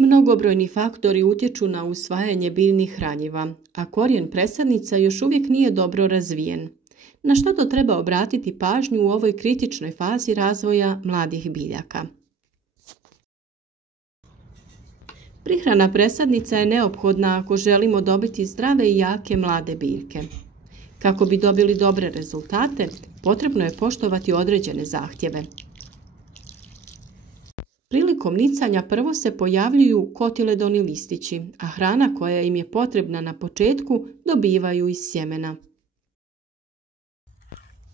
Mnogobrojni faktori utječu na usvajanje biljnih hranjiva, a korijen presadnica još uvijek nije dobro razvijen. Na što to treba obratiti pažnju u ovoj kritičnoj fazi razvoja mladih biljaka? Prihrana presadnica je neophodna ako želimo dobiti zdrave i jake mlade biljke. Kako bi dobili dobre rezultate, potrebno je poštovati određene zahtjeve. Prilikom nicanja prvo se pojavljuju kotiledoni listići, a hrana koja im je potrebna na početku dobivaju iz sjemena.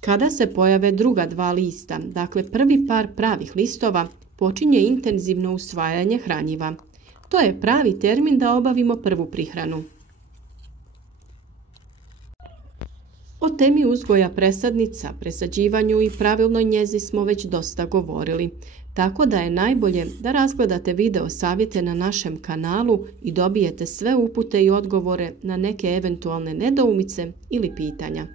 Kada se pojave druga dva lista, dakle prvi par pravih listova, počinje intenzivno usvajanje hranjiva. To je pravi termin da obavimo prvu prihranu. O temi uzgoja presadnica, presađivanju i pravilnoj njezi smo već dosta govorili, tako da je najbolje da razgledate video savjete na našem kanalu i dobijete sve upute i odgovore na neke eventualne nedoumice ili pitanja.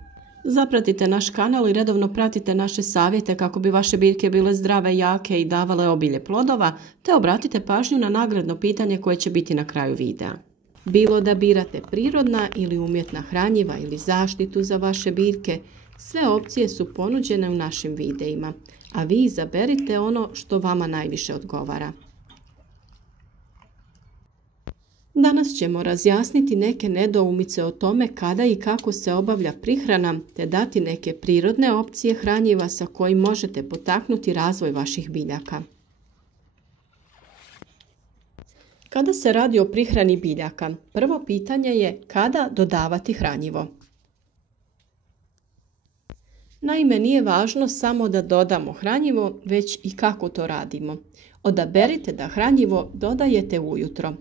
Zapratite naš kanal i redovno pratite naše savjete kako bi vaše biljke bile zdrave, jake i davale obilje plodova, te obratite pažnju na nagradno pitanje koje će biti na kraju videa. Bilo da birate prirodna ili umjetna hranjiva ili zaštitu za vaše biljke, sve opcije su ponuđene u našim videima, a vi izaberite ono što vama najviše odgovara. Danas ćemo razjasniti neke nedoumice o tome kada i kako se obavlja prihrana, te dati neke prirodne opcije hranjiva sa kojim možete potaknuti razvoj vaših biljaka. Kada se radi o prihrani biljaka, prvo pitanje je kada dodavati hranjivo. Naime, nije važno samo da dodamo hranjivo, već i kako to radimo. Odaberite da hranjivo dodajete ujutro.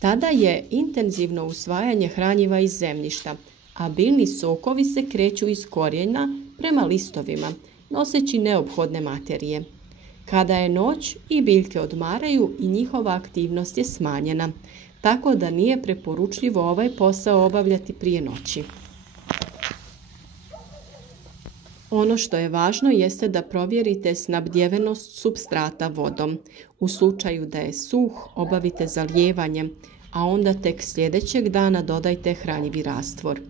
Tada je intenzivno usvajanje hranjiva iz zemljišta, a biljni sokovi se kreću iz korijena prema listovima, noseći neophodne materije. Kada je noć i biljke odmaraju i njihova aktivnost je smanjena, tako da nije preporučljivo ovaj posao obavljati prije noći. Ono što je važno jeste da provjerite snabdjevenost supstrata vodom. U slučaju da je suh, obavite zalijevanje, a onda tek sljedećeg dana dodajte hranjivi rastvor.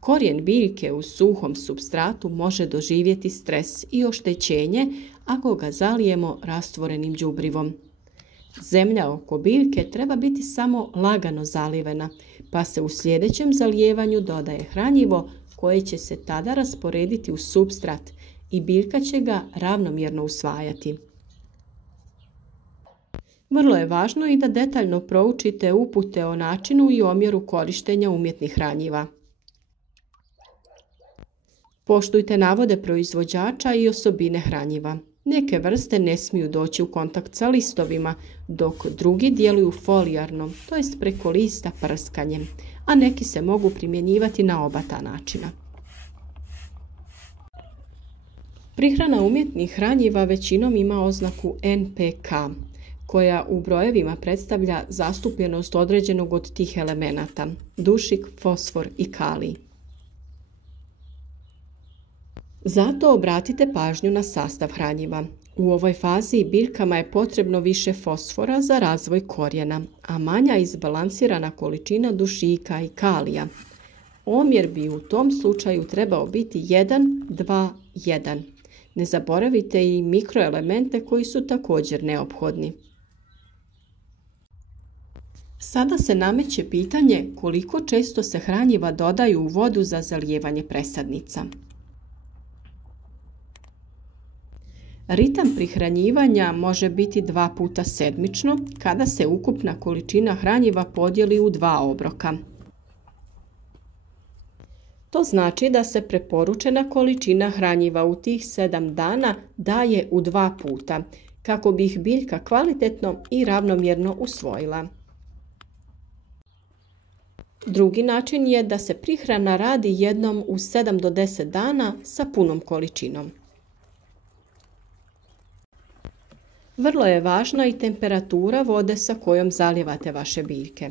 Korijen biljke u suhom supstratu može doživjeti stres i oštećenje ako ga zalijemo rastvorenim đubrivom. Zemlja oko biljke treba biti samo lagano zalivena, pa se u sljedećem zalijevanju dodaje hranjivo koje će se tada rasporediti u supstrat i biljka će ga ravnomjerno usvajati. Vrlo je važno i da detaljno proučite upute o načinu i omjeru korištenja umjetnih hranjiva. Poštujte navode proizvođača i osobine hranjiva. Neke vrste ne smiju doći u kontakt sa listovima, dok drugi djeluju folijarno, to jest preko lista prskanjem, a neki se mogu primjenjivati na oba ta načina. Prihrana umjetnih hranjiva većinom ima oznaku NPK, koja u brojevima predstavlja zastupljenost određenog od tih elemenata, dušik, fosfor i kalij. Zato obratite pažnju na sastav hranjiva. U ovoj fazi biljkama je potrebno više fosfora za razvoj korijena, a manja izbalansirana količina dušika i kalija. Omjer bi u tom slučaju trebao biti 1, 2, 1. Ne zaboravite i mikroelemente koji su također neophodni. Sada se nameće pitanje koliko često se hranjiva dodaju u vodu za zalijevanje presadnica. Ritam prihranjivanja može biti 2 puta sedmično kada se ukupna količina hranjiva podijeli u 2 obroka. To znači da se preporučena količina hranjiva u tih 7 dana daje u 2 puta, kako bi ih biljka kvalitetno i ravnomjerno usvojila. Drugi način je da se prihrana radi jednom u 7 do 10 dana sa punom količinom. Vrlo je važna i temperatura vode sa kojom zalijevate vaše biljke.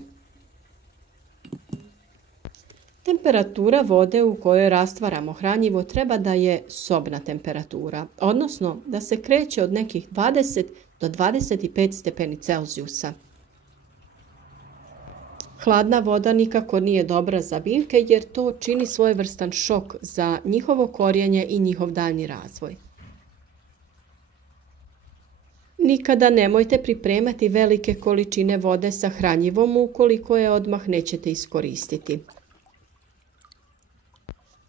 Temperatura vode u kojoj rastvaramo hranjivo treba da je sobna temperatura, odnosno da se kreće od nekih 20 do 25 stepeni Celzijusa. Hladna voda nikako nije dobra za biljke jer to čini svojevrstan šok za njihovo korijenje i njihov daljnji razvoj. Nikada nemojte pripremati velike količine vode sa hranjivom ukoliko je odmah nećete iskoristiti.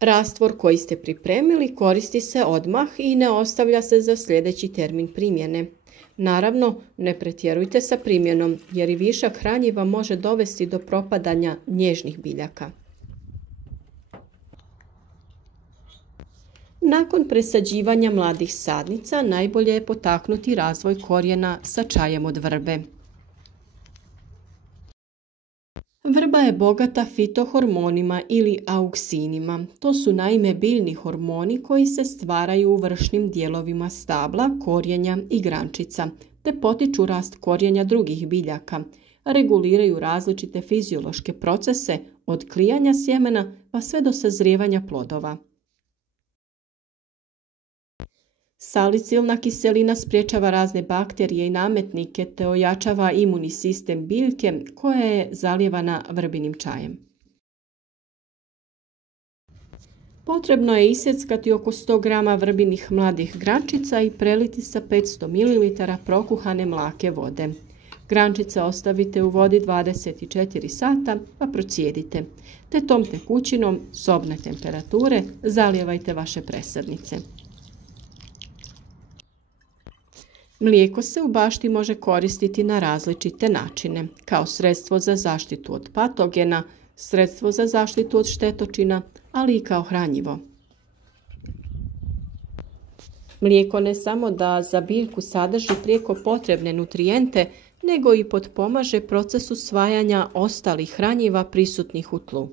Rastvor koji ste pripremili koristi se odmah i ne ostavlja se za sljedeći termin primjene. Naravno, ne pretjerujte sa primjenom jer i višak hranjiva može dovesti do propadanja nježnih biljaka. Nakon presađivanja mladih sadnica najbolje je potaknuti razvoj korijena sa čajem od vrbe. Vrba je bogata fitohormonima ili auksinima. To su naime biljni hormoni koji se stvaraju u vršnim dijelovima stabla, korijenja i grančica, te potiču rast korijenja drugih biljaka, reguliraju različite fiziološke procese od klijanja sjemena pa sve do sazrijevanja plodova. Salicilna kiselina sprječava razne bakterije i nametnike te ojačava imunni sistem biljke koja je zalijevana vrbinim čajem. Potrebno je isjeckati oko 100 g vrbinih mladih grančica i preliti sa 500 ml prokuhane mlake vode. Grančice ostavite u vodi 24 sata pa procijedite, te tom tekućinom sobne temperature zalijevajte vaše presadnice. Mlijeko se u bašti može koristiti na različite načine, kao sredstvo za zaštitu od patogena, sredstvo za zaštitu od štetočina, ali i kao hranjivo. Mlijeko ne samo da za biljku sadrži prijeko potrebne nutrijente, nego i potpomaže proces usvajanja ostalih hranjiva prisutnih u tlu.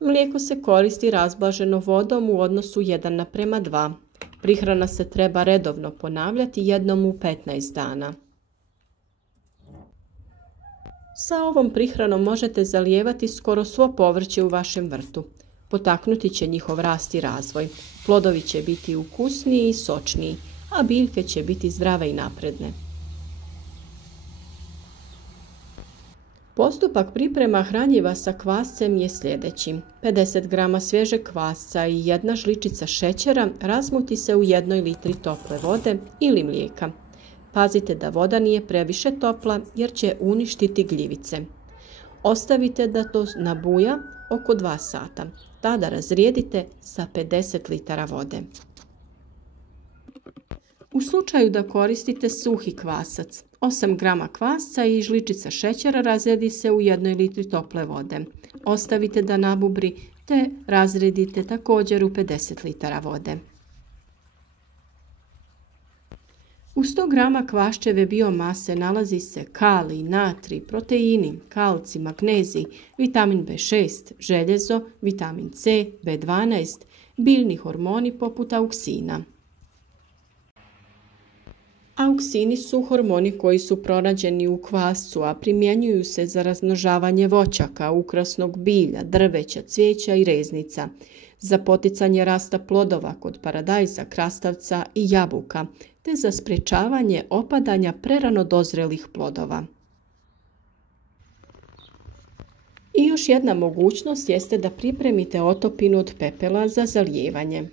Mlijeko se koristi razblaženo vodom u odnosu 1:2. Prihrana se treba redovno ponavljati jednom u 15 dana. Sa ovom prihranom možete zalijevati skoro svo povrće u vašem vrtu. Potaknuti će njihov rast i razvoj. Plodovi će biti ukusniji i sočniji, a biljke će biti zdrave i napredne. Postupak priprema hranjiva sa kvascem je sljedeći. 50 g svježeg kvasca i 1 žličica šećera razmuti se u 1 litri tople vode ili mlijeka. Pazite da voda nije previše topla jer će uništiti gljivice. Ostavite da to nabuja oko 2 sata. Tada razrijedite sa 50 litara vode. U slučaju da koristite suhi kvasac, 8 g kvasca i žličica šećera razredi se u 1 litri tople vode. Ostavite da nabubri te razredite također u 50 litara vode. U 100 g kvaščeve biomase nalazi se kalij, natrij, proteini, kalcij, magnezij, vitamin B6, željezo, vitamin C, B12, biljni hormoni poput auksina. Auksini su hormoni koji su pronađeni u kvascu, a primjenjuju se za razmnožavanje voćaka, ukrasnog bilja, drveća, cvijeća i reznica, za poticanje rasta plodova kod paradajza, krastavca i jabuka, te za sprječavanje opadanja prerano dozrelih plodova. I još jedna mogućnost jeste da pripremite otopinu od pepela za zalijevanje.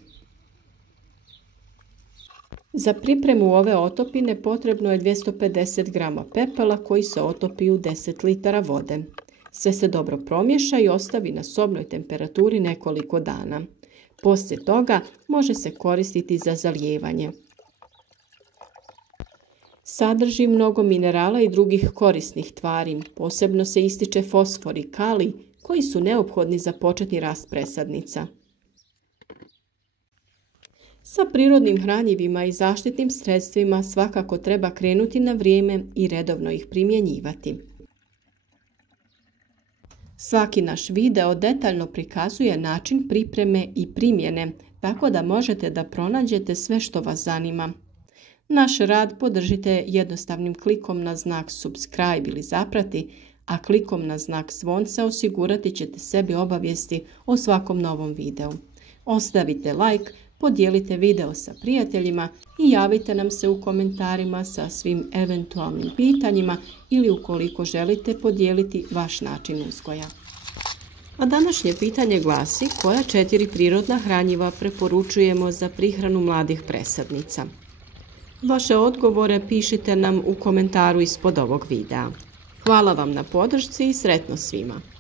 Za pripremu ove otopine potrebno je 250 g pepela koji se otopi u 10 litara vode. Sve se dobro promiješa i ostavi na sobnoj temperaturi nekoliko dana. Poslije toga može se koristiti za zalijevanje. Sadrži mnogo minerala i drugih korisnih tvari, posebno se ističe fosfor i kalij koji su neophodni za početni rast presadnica. Sa prirodnim hranjivima i zaštitnim sredstvima svakako treba krenuti na vrijeme i redovno ih primjenjivati. Svaki naš video detaljno prikazuje način pripreme i primjene, tako da možete da pronađete sve što vas zanima. Naš rad podržite jednostavnim klikom na znak subscribe ili zaprati, a klikom na znak zvonca osigurati ćete sebi obavijesti o svakom novom videu. Ostavite like, podijelite video sa prijateljima i javite nam se u komentarima sa svim eventualnim pitanjima ili ukoliko želite podijeliti vaš način uzgoja. A današnje pitanje glasi: koja 4 prirodna hranjiva preporučujemo za prihranu mladih presadnica? Vaše odgovore pišite nam u komentaru ispod ovog videa. Hvala vam na podršci i sretno svima!